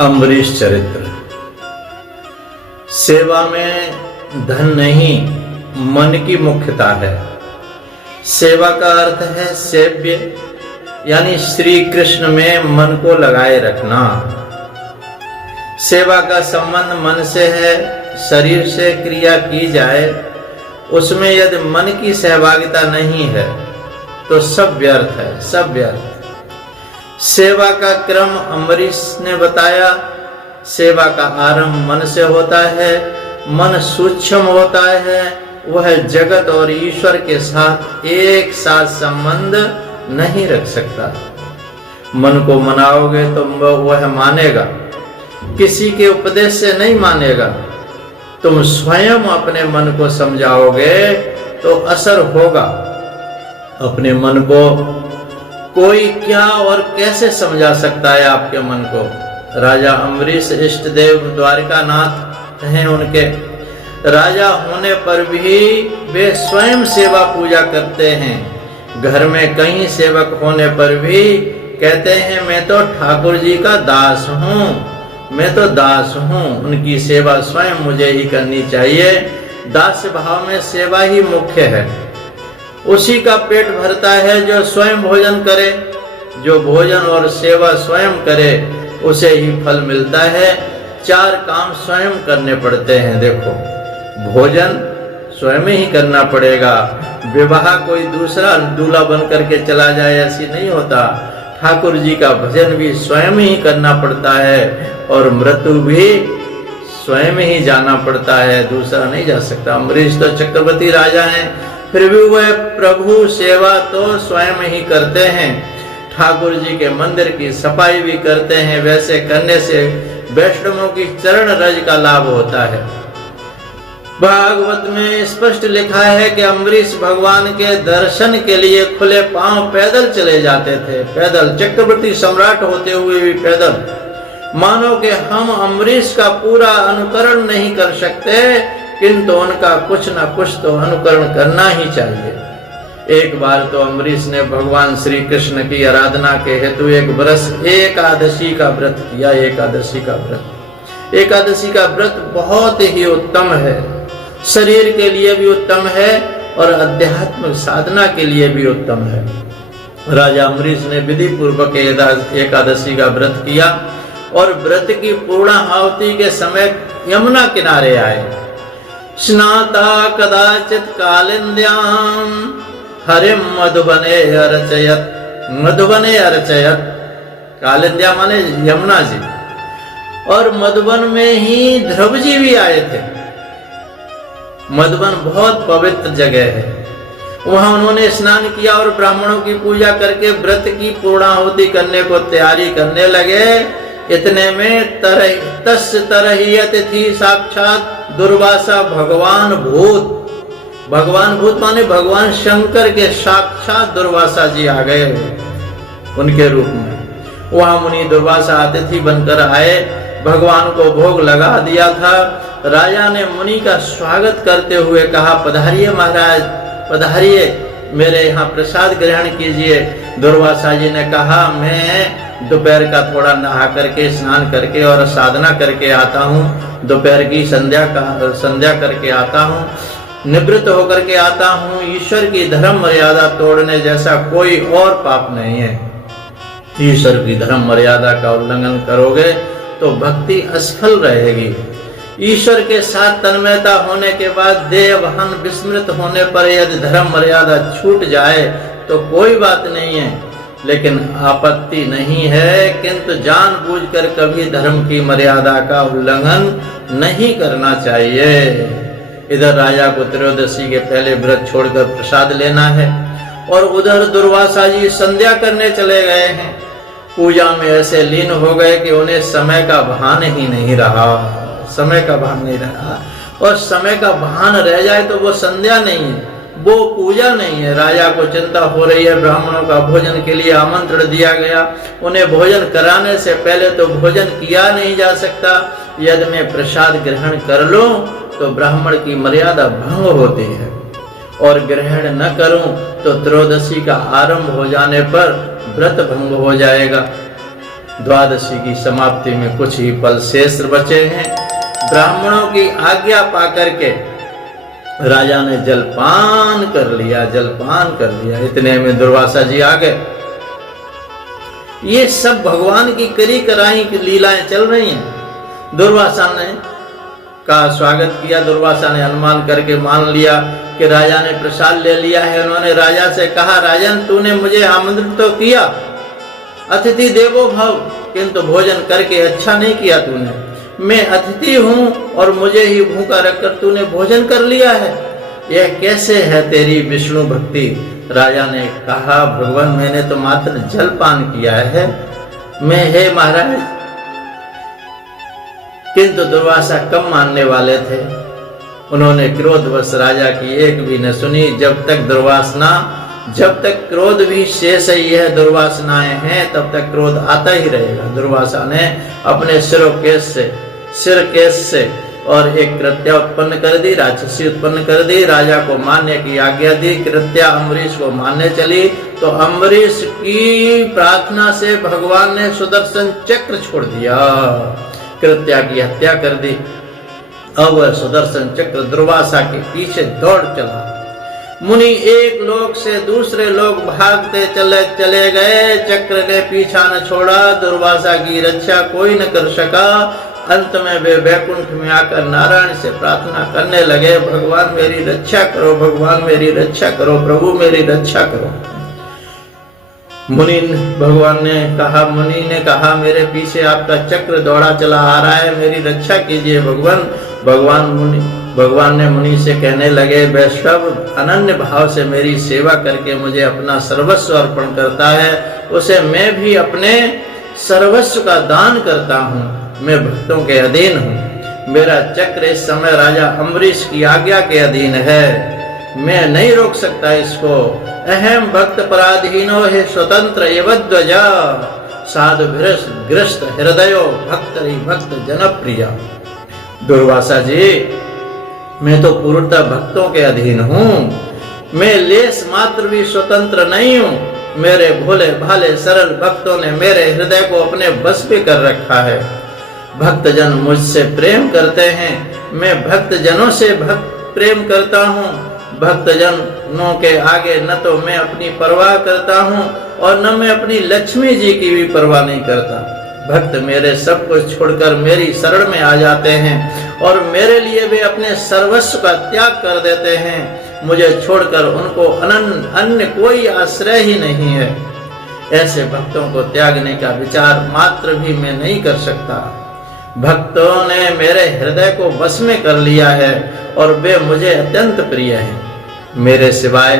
अम्बरीश चरित्र। सेवा में धन नहीं, मन की मुख्यता है। सेवा का अर्थ है सेव्य, यानी श्री कृष्ण में मन को लगाए रखना। सेवा का संबंध मन से है। शरीर से क्रिया की जाए, उसमें यदि मन की सहभागिता नहीं है तो सब व्यर्थ है, सब व्यर्थ। सेवा का क्रम अम्बरीश ने बताया। सेवा का आरंभ मन से होता है। मन सूक्ष्म होता है, वह जगत और ईश्वर के साथ एक साथ संबंध नहीं रख सकता। मन को मनाओगे तो वह मानेगा, किसी के उपदेश से नहीं मानेगा। तुम स्वयं अपने मन को समझाओगे तो असर होगा। अपने मन को कोई क्या और कैसे समझा सकता है आपके मन को? राजा अम्बरीश इष्ट देव द्वारिकानाथ हैं उनके। राजा होने पर भी वे स्वयं सेवा पूजा करते हैं। घर में कई सेवक होने पर भी कहते हैं मैं तो ठाकुर जी का दास हूँ, मैं तो दास हूँ, उनकी सेवा स्वयं मुझे ही करनी चाहिए। दास भाव में सेवा ही मुख्य है। उसी का पेट भरता है जो स्वयं भोजन करे। जो भोजन और सेवा स्वयं करे उसे ही फल मिलता है। चार काम स्वयं करने पड़ते हैं। देखो, भोजन स्वयं ही करना पड़ेगा। विवाह कोई दूसरा दूल्हा बन करके चला जाए ऐसी नहीं होता। ठाकुर जी का भजन भी स्वयं ही करना पड़ता है और मृत्यु भी स्वयं ही जाना पड़ता है, दूसरा नहीं जा सकता। अम्बरीश तो चक्रवर्ती राजा हैं, फिर भी वह प्रभु सेवा तो स्वयं ही करते हैं। ठाकुर जी के मंदिर की सफाई भी करते हैं। वैसे करने से वैष्णवों की चरण रज का लाभ होता है। भागवत में स्पष्ट लिखा है कि अम्बरीश भगवान के दर्शन के लिए खुले पांव पैदल चले जाते थे। पैदल, चक्रवर्ती सम्राट होते हुए भी पैदल। मानो कि हम अम्बरीश का पूरा अनुकरण नहीं कर सकते, किंतु उनका कुछ न कुछ तो अनुकरण करना ही चाहिए। एक बार तो अम्बरीश ने भगवान श्री कृष्ण की आराधना के हेतु एक वर्ष एकादशी का व्रत किया। एकादशी का व्रत, एकादशी का व्रत बहुत ही उत्तम है। शरीर के लिए भी उत्तम है और अध्यात्म साधना के लिए भी उत्तम है। राजा अम्बरीश ने विधि पूर्वक एकादशी का व्रत किया और व्रत की पूर्णाहुति के समय यमुना किनारे आए। स्नाता कदाचित कालिंद्याम हरिम मधुबने अर्चयत। मधुबने अर्चयत, कालिंद्या माने यमुना जी। और मधुबन में ही ध्रुव जी भी आए थे। मधुबन बहुत पवित्र जगह है। वहां उन्होंने स्नान किया और ब्राह्मणों की पूजा करके व्रत की पूर्णाहुति करने को तैयारी करने लगे। इतने में तरही अतिथि साक्षात दुर्वासा भगवान भूत। भगवान भूत माने भगवान शंकर के साक्षात दुर्वासा जी आ गए उनके रूप में। वहां मुनि दुर्वासा अतिथि बनकर आए, भगवान को भोग लगा दिया था। राजा ने मुनि का स्वागत करते हुए कहा, पधारिए महाराज, पधारिए, मेरे यहाँ प्रसाद ग्रहण कीजिए। दुर्वासा जी ने कहा, मैं दोपहर का थोड़ा नहा करके, स्नान करके और साधना करके आता हूँ। दोपहर की संध्या करके आता हूँ, निवृत्त होकर के आता हूँ। ईश्वर की धर्म मर्यादा तोड़ने जैसा कोई और पाप नहीं है। ईश्वर की धर्म मर्यादा का उल्लंघन करोगे तो भक्ति असफल रहेगी। ईश्वर के साथ तन्मयता होने के बाद देह वाहन विस्मृत होने पर यदि धर्म मर्यादा छूट जाए तो कोई बात नहीं है, लेकिन आपत्ति नहीं है, किंतु जानबूझकर कभी धर्म की मर्यादा का उल्लंघन नहीं करना चाहिए। इधर राजा को त्रयोदशी के पहले व्रत छोड़कर प्रसाद लेना है और उधर दुर्वासा जी संध्या करने चले गए हैं। पूजा में ऐसे लीन हो गए कि उन्हें समय का भान ही नहीं रहा। समय का भान नहीं रहा, और समय का भान रह जाए तो वो संध्या नहीं है, वो पूजा नहीं है। राजा को चिंता हो रही है। ब्राह्मणों का भोजन के लिए आमंत्रण दिया गया। उन्हें भोजन कराने से पहले तो भोजन किया नहीं जा सकता। यदि मैं प्रसाद ग्रहण कर लूं तो ब्राह्मण की मर्यादा भंग होती है, और ग्रहण न करूं तो त्रयोदशी का आरंभ हो जाने पर व्रत भंग हो जाएगा। द्वादशी की समाप्ति में कुछ ही पल शेष बचे हैं। ब्राह्मणों की आज्ञा पाकर के राजा ने जलपान कर लिया, जलपान कर लिया। इतने में दुर्वासा जी आ गए। ये सब भगवान की करी कराई की लीलाएं चल रही हैं। दुर्वासा ने का स्वागत किया। दुर्वासा ने अनुमान करके मान लिया कि राजा ने प्रसाद ले लिया है। उन्होंने राजा से कहा, राजन तूने मुझे आमंत्रित तो किया, अतिथि देवो भव, किंतु भोजन करके अच्छा नहीं किया तूने। मैं अतिथि हूं और मुझे ही भूखा रखकर तूने भोजन कर लिया है। यह कैसे है तेरी विष्णु भक्ति? राजा ने कहा, भगवान मैंने तो मात्र जलपान किया है, मैं हे महाराज। किंतु दुर्वासा कम मानने वाले थे। उन्होंने क्रोधवश राजा की एक भी न सुनी। जब तक क्रोध भी शेष ही है, दुर्वासनाएं हैं, तब तक क्रोध आता ही रहेगा। दुर्वासा ने अपने सिर केस से और एक कृत्या उत्पन्न कर दी, राक्षसी उत्पन्न कर दी। राजा को मारने की आज्ञा दी। कृत्या अम्बरीश को मारने चली तो अम्बरीश की प्रार्थना से भगवान ने सुदर्शन चक्र छोड़ दिया, कृत्या की हत्या कर दी। अब वह सुदर्शन चक्र दुर्वासा के पीछे दौड़ चला। मुनि एक लोक से दूसरे लोक भागते चले गए, चक्र ने पीछा न छोड़ा। दुर्वासा की रक्षा कोई न कर सका। अंत में वे वैकुंठ में आकर नारायण से प्रार्थना करने लगे, भगवान मेरी रक्षा करो, भगवान मेरी रक्षा करो, प्रभु मेरी रक्षा करो। मुनि ने कहा मेरे पीछे आपका चक्र दौड़ा चला आ रहा है, मेरी रक्षा कीजिए भगवान। भगवान ने मुनि से कहने लगे, वैष्णव अनन्य भाव से मेरी सेवा करके मुझे अपना सर्वस्व अर्पण करता है, उसे मैं भी अपने सर्वस्व का दान करता हूँ। मैं भक्तों के अधीन हूँ। मेरा चक्र इस समय राजा अम्बरीश की आज्ञा के अधीन है, मैं नहीं रोक सकता इसको। अहम भक्त पराधीनो है स्वतंत्र एवध्वजा, साधु ग्रस्त हृदयो भक्त जनप्रिय। दुर्वासा जी, मैं तो पूर्णतः भक्तों के अधीन हूँ, मैं लेस मात्र भी स्वतंत्र नहीं हूँ। मेरे भोले भाले सरल भक्तों ने मेरे हृदय को अपने बस पे कर रखा है। भक्तजन मुझसे प्रेम करते हैं, मैं भक्तजनों से प्रेम करता हूँ। भक्तजनों के आगे न तो मैं अपनी परवाह करता हूँ और न मैं अपनी लक्ष्मी जी की भी परवाह नहीं करता। भक्त मेरे सब कुछ छोड़कर मेरी शरण में आ जाते हैं और मेरे लिए वे अपने सर्वस्व का त्याग कर देते हैं। मुझे छोड़कर उनको अन्य कोई आश्रय ही नहीं है। ऐसे भक्तों को त्यागने का विचार मात्र भी मैं नहीं कर सकता। भक्तों ने मेरे हृदय को वश में कर लिया है और वे मुझे अत्यंत प्रिय हैं। मेरे सिवाय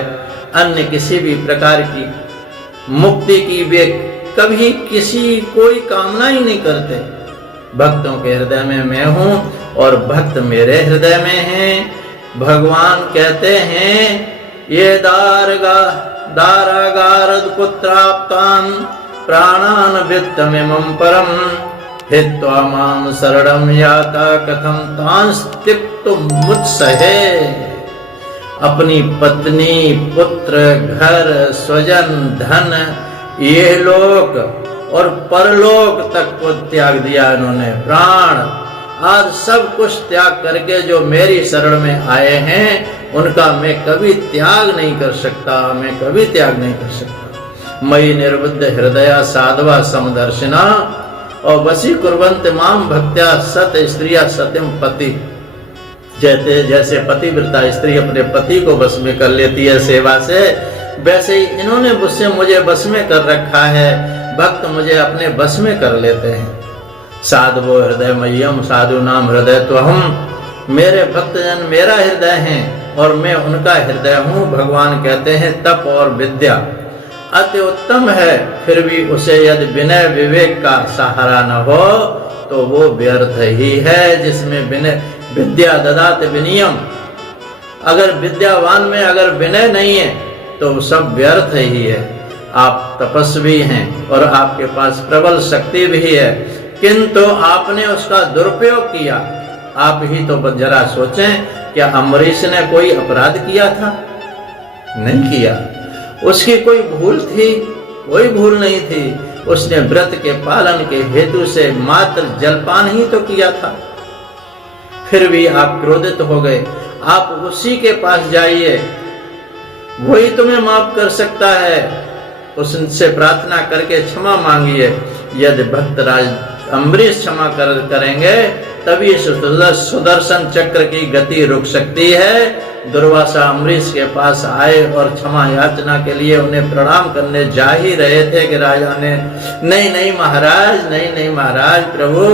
अन्य किसी भी प्रकार की मुक्ति की वे कभी कोई कामना ही नहीं करते। भक्तों के हृदय में मैं हूँ और भक्त मेरे हृदय में हैं। भगवान कहते हैं, ये दारागारद पुत्राप्तान प्राणान वित्तमिमं परम हित्वा मां शरणं याता कथं तांस त्यक्तुं मुत्सहे। अपनी पत्नी, पुत्र, घर, स्वजन, धन, ये लोक और परलोक तक को त्याग दिया इन्होंने। प्राण आज सब कुछ त्याग करके जो मेरी शरण में आए हैं उनका मैं कभी त्याग नहीं कर सकता, मैं कभी त्याग नहीं कर सकता। मयि निर्बुद्ध हृदया साधवा समदर्शिना और वशी कुर्वन्त माम भक्त्या सत स्त्रिया सत्यम पति। जैसे पतिव्रता स्त्री अपने पति को बस में कर लेती है सेवा से, वैसे ही इन्होंने मुझे बस में कर रखा है। भक्त मुझे अपने बस में कर लेते हैं। साधवो हृदय मह्यम साधु नाम हृदय तो हम, मेरे भक्तजन मेरा हृदय हैं और मैं उनका हृदय हूँ। भगवान कहते हैं तप और विद्या अति उत्तम है, फिर भी उसे यदि विनय विवेक का सहारा न हो तो वो व्यर्थ ही है। जिसमें विद्या ददात विनियम, अगर विद्यावान में अगर विनय नहीं है तो सब व्यर्थ ही है। आप तपस्वी हैं और आपके पास प्रबल शक्ति भी है, किंतु आपने उसका दुरुपयोग किया। आप ही तो जरा सोचें, क्या अम्बरीश ने कोई अपराध किया था? नहीं किया। उसकी कोई भूल थी? कोई भूल नहीं थी। उसने व्रत के पालन के हेतु से मात्र जलपान ही तो किया था, फिर भी आप क्रोधित हो गए। आप उसी के पास जाइए, वही तुम्हें माफ कर सकता है, उससे प्रार्थना करके क्षमा मांगिए। यदि भक्त राज अम्बरीश क्षमा करेंगे तभी सुदर्शन चक्र की गति रुक सकती है। दुर्वासा अम्बरीश के पास आए और क्षमा याचना के लिए उन्हें प्रणाम करने जा ही रहे थे कि राजा ने नहीं महाराज, नहीं महाराज, प्रभु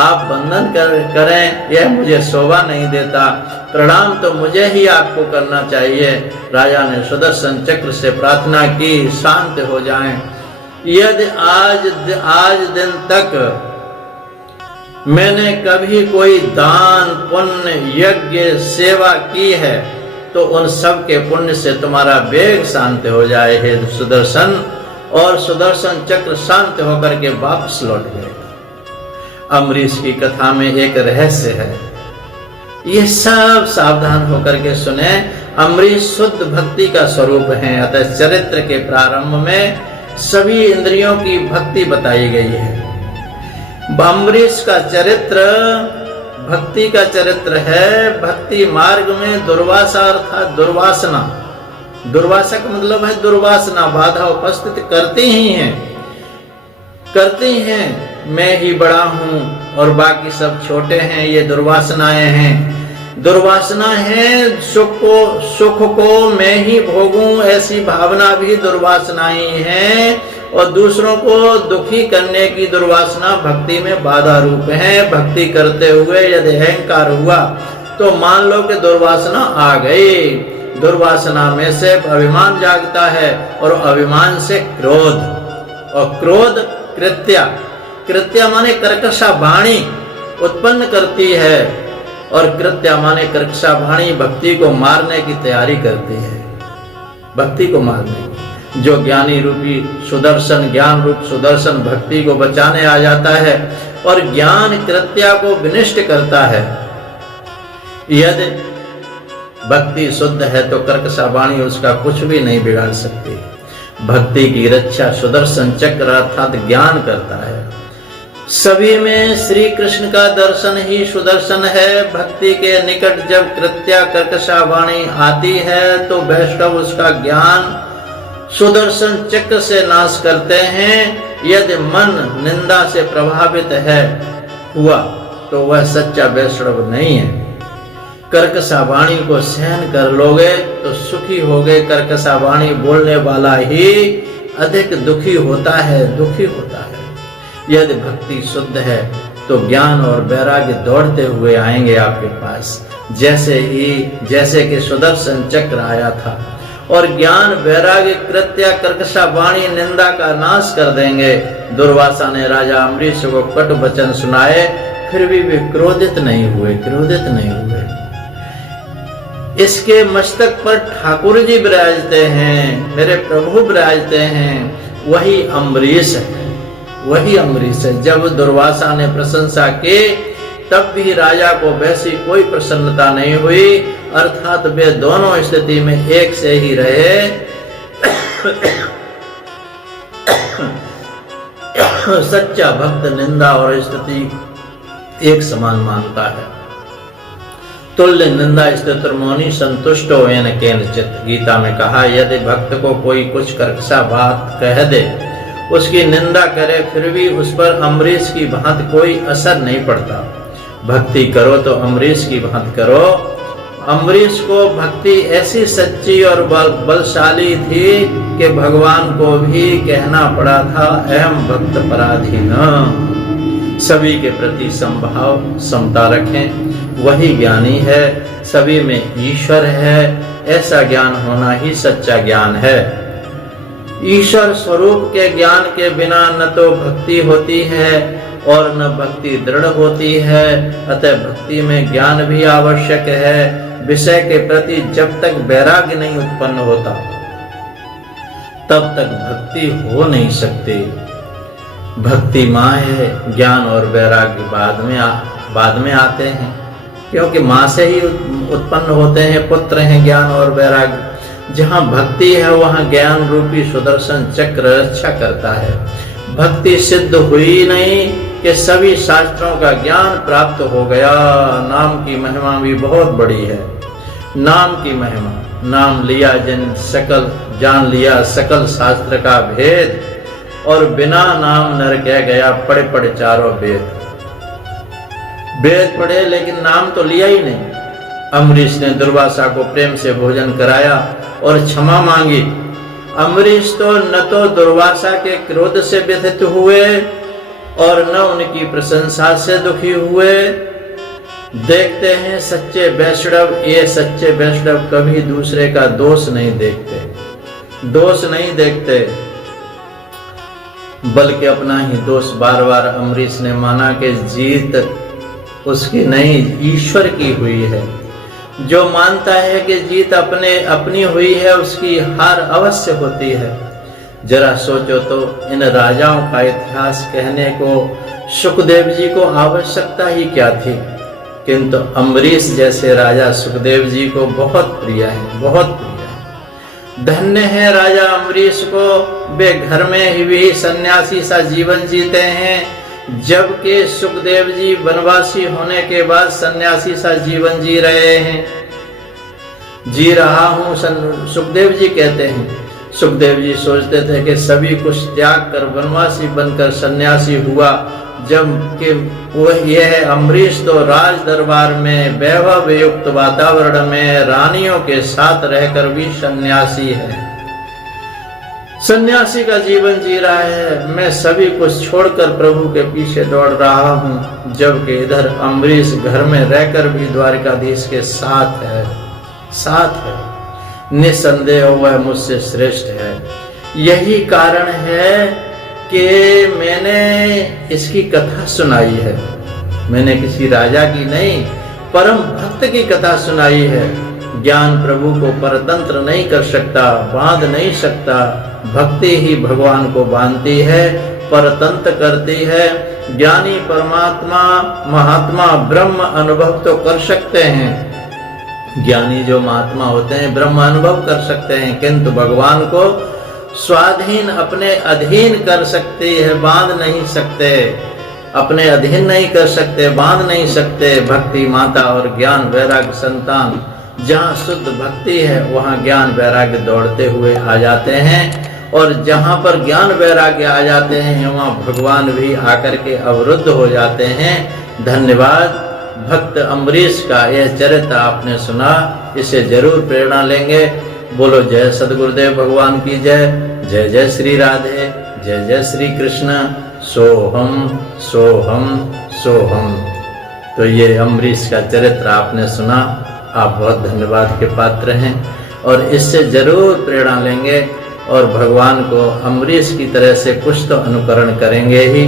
आप बंधन करें, यह मुझे शोभा नहीं देता, प्रणाम तो मुझे ही आपको करना चाहिए। राजा ने सुदर्शन चक्र से प्रार्थना की, शांत हो जाएं। यदि आज दिन तक मैंने कभी कोई दान पुण्य यज्ञ सेवा की है तो उन सब के पुण्य से तुम्हारा वेग शांत हो जाए हे सुदर्शन। और सुदर्शन चक्र शांत होकर के वापस लौट गए। अम्बरीश की कथा में एक रहस्य है, ये सब सावधान होकर के सुने। अम्बरीश शुद्ध भक्ति का स्वरूप है, अतः चरित्र के प्रारंभ में सभी इंद्रियों की भक्ति बताई गई है। अम्बरीश का चरित्र भक्ति का चरित्र है। भक्ति मार्ग में दुर्वासा अर्थात दुर्वासना, दुर्वासा का मतलब है दुर्वासना, बाधा उपस्थित करती हैं। मैं ही बड़ा हूं और बाकी सब छोटे हैं, ये दुर्वासनाएं हैं। दुर्वासना है सुख को मैं ही भोगूं, ऐसी भावना भी दुर्वासनाएं हैं। और दूसरों को दुखी करने की दुर्वासना भक्ति में बाधा रूप है। भक्ति करते हुए यदि अहंकार हुआ तो मान लो कि दुर्वासना आ गई। दुर्वासना में से अभिमान जागता है और अभिमान से क्रोध, और क्रोध कृत्या माने कर्कशा वाणी उत्पन्न करती है, और कृत्या माने कर्कशा वाणी भक्ति को मारने की तैयारी करती है। भक्ति को मारने जो ज्ञानी रूपी सुदर्शन, ज्ञान रूप सुदर्शन भक्ति को बचाने आ जाता है और ज्ञान कृत्या को विनिष्ट करता है। यदि भक्ति शुद्ध है तो कर्कशा वाणी उसका कुछ भी नहीं बिगाड़ सकती। भक्ति की रक्षा सुदर्शन चक्र अर्थात ज्ञान करता है। सभी में श्री कृष्ण का दर्शन ही सुदर्शन है। भक्ति के निकट जब कृत्या कर्कशा वाणी आती है तो वैष्णव उसका ज्ञान सुदर्शन चक्र से नाश करते हैं। यदि मन निंदा से प्रभावित हुआ तो वह सच्चा वैष्णव नहीं है। कर्कशा वाणी को सहन कर लोगे तो सुखी होगे। कर्कशा वाणी बोलने वाला ही अधिक दुखी होता है। यदि भक्ति शुद्ध है तो ज्ञान और वैराग्य दौड़ते हुए आएंगे आपके पास, जैसे कि सुदर्शन चक्र आया था। और ज्ञान वैराग्य कृत्या कर्कशा वाणी निंदा का नाश कर देंगे। दुर्वासा ने राजा अम्बरीश को कट वचन सुनाए, फिर भी वे क्रोधित नहीं हुए। इसके मस्तक पर ठाकुर जी विराजते हैं, मेरे प्रभु विराजते हैं, वही अम्बरीश है। जब दुर्वासा ने प्रशंसा की तब भी राजा को वैसी कोई प्रसन्नता नहीं हुई, अर्थात वे दोनों स्थिति में एक से ही रहे। सच्चा भक्त निंदा और स्तुति एक समान मानता है। तुल्य निंदा स्तुति मौनी संतुष्टो येन केनचित्, गीता में कहा यदि भक्त को कोई कुछ कर्कशा बात कह दे, उसकी निंदा करे, फिर भी उस पर अम्बरीश की भांति कोई असर नहीं पड़ता। भक्ति करो तो अम्बरीश की भांति करो। अम्बरीश को भक्ति ऐसी सच्ची और बलशाली थी कि भगवान को भी कहना पड़ा था अहम भक्त पराधीन। सभी के प्रति समभाव समता रखें, वही ज्ञानी है। सभी में ईश्वर है, ऐसा ज्ञान होना ही सच्चा ज्ञान है। ईश्वर स्वरूप के ज्ञान के बिना न तो भक्ति होती है और न भक्ति दृढ़ होती है। अतः भक्ति में ज्ञान भी आवश्यक है। विषय के प्रति जब तक वैराग्य नहीं उत्पन्न होता तब तक भक्ति हो नहीं सकती। भक्ति माँ है, ज्ञान और वैराग्य बाद में आते हैं, क्योंकि माँ से ही उत्पन्न होते हैं, पुत्र हैं ज्ञान और वैराग्य। जहाँ भक्ति है वहाँ ज्ञान रूपी सुदर्शन चक्र रक्षा करता है। भक्ति सिद्ध हुई नहीं कि सभी शास्त्रों का ज्ञान प्राप्त हो गया। नाम की महिमा भी बहुत बड़ी है। नाम की महिमा, नाम लिया जान लिया सकल शास्त्र का भेद, और बिना नाम नर कह गया पढ़े पढ़े चारों वेद। वेद पढ़े लेकिन नाम तो लिया ही नहीं। अम्बरीश ने दुर्वासा को प्रेम से भोजन कराया और क्षमा मांगी। अम्बरीश तो न तो दुर्वासा के क्रोध से व्यथित हुए और न उनकी प्रशंसा से दुखी हुए। देखते हैं सच्चे वैष्णव, ये सच्चे वैष्णव कभी दूसरे का दोष नहीं देखते, दोष नहीं देखते, बल्कि अपना ही दोष बार बार अम्बरीश ने माना कि जीत उसकी नहीं, ईश्वर की हुई है। जो मानता है कि जीत अपनी हुई है, उसकी हार अवश्य होती है। जरा सोचो तो, इन राजाओं का इतिहास कहने को सुखदेव जी को आवश्यकता ही क्या थी, किंतु अम्बरीश जैसे राजा सुखदेव जी को बहुत प्रिय है, बहुत प्रिय है। धन्य है राजा अम्बरीश को, वे घर में ही भी सन्यासी सा जीवन जीते हैं, जबकि सुखदेव जी वनवासी होने के बाद सन्यासी सा जीवन जी रहे हैं। जी रहा हूं, सुखदेव जी कहते हैं। सुखदेव जी सोचते थे कि सभी कुछ त्याग कर वनवासी बनकर सन्यासी हुआ, जबकि वह यह अम्बरीश तो राज दरबार में वैभव युक्त वातावरण में रानियों के साथ रहकर भी सन्यासी है, सन्यासी का जीवन जी रहा है। मैं सभी कुछ छोड़कर प्रभु के पीछे दौड़ रहा हूँ, जबकि इधर अम्बरीश घर में रहकर भी द्वारिकाधीश के साथ है, साथ है। निसंदेह वह मुझसे श्रेष्ठ है। यही कारण है कि मैंने इसकी कथा सुनाई है। मैंने किसी राजा की नहीं, परम भक्त की कथा सुनाई है। ज्ञान प्रभु को परतंत्र नहीं कर सकता, बांध नहीं सकता। भक्ति ही भगवान को बांधती है, परतंत्र करती है। ज्ञानी परमात्मा महात्मा ब्रह्म अनुभव तो कर सकते हैं, ज्ञानी जो महात्मा होते हैं ब्रह्म अनुभव कर सकते हैं, किंतु भगवान को स्वाधीन अपने अधीन कर सकती है, बांध नहीं सकते। अपने अधीन नहीं कर सकते, बांध नहीं सकते। भक्ति माता और ज्ञान वैराग्य संतान, जहाँ शुद्ध भक्ति है वहाँ ज्ञान वैराग्य दौड़ते हुए आ जाते हैं, और जहाँ पर ज्ञान वैराग्य आ जाते हैं वहाँ भगवान भी आकर के अवरुद्ध हो जाते हैं। धन्यवाद। भक्त अम्बरीश का यह चरित्र आपने सुना, इसे जरूर प्रेरणा लेंगे। बोलो जय सद्गुरुदेव भगवान की जय। जय जय श्री राधे, जय जय श्री कृष्ण। सोहम सोहम सोहम। तो ये अम्बरीश का चरित्र आपने सुना, आप बहुत धन्यवाद के पात्र हैं, और इससे जरूर प्रेरणा लेंगे और भगवान को अम्बरीश की तरह से कुछ तो अनुकरण करेंगे ही।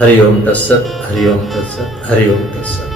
हरि ओम तत्सत, हरि ओम तत्सत, हरि ओम तत्सत।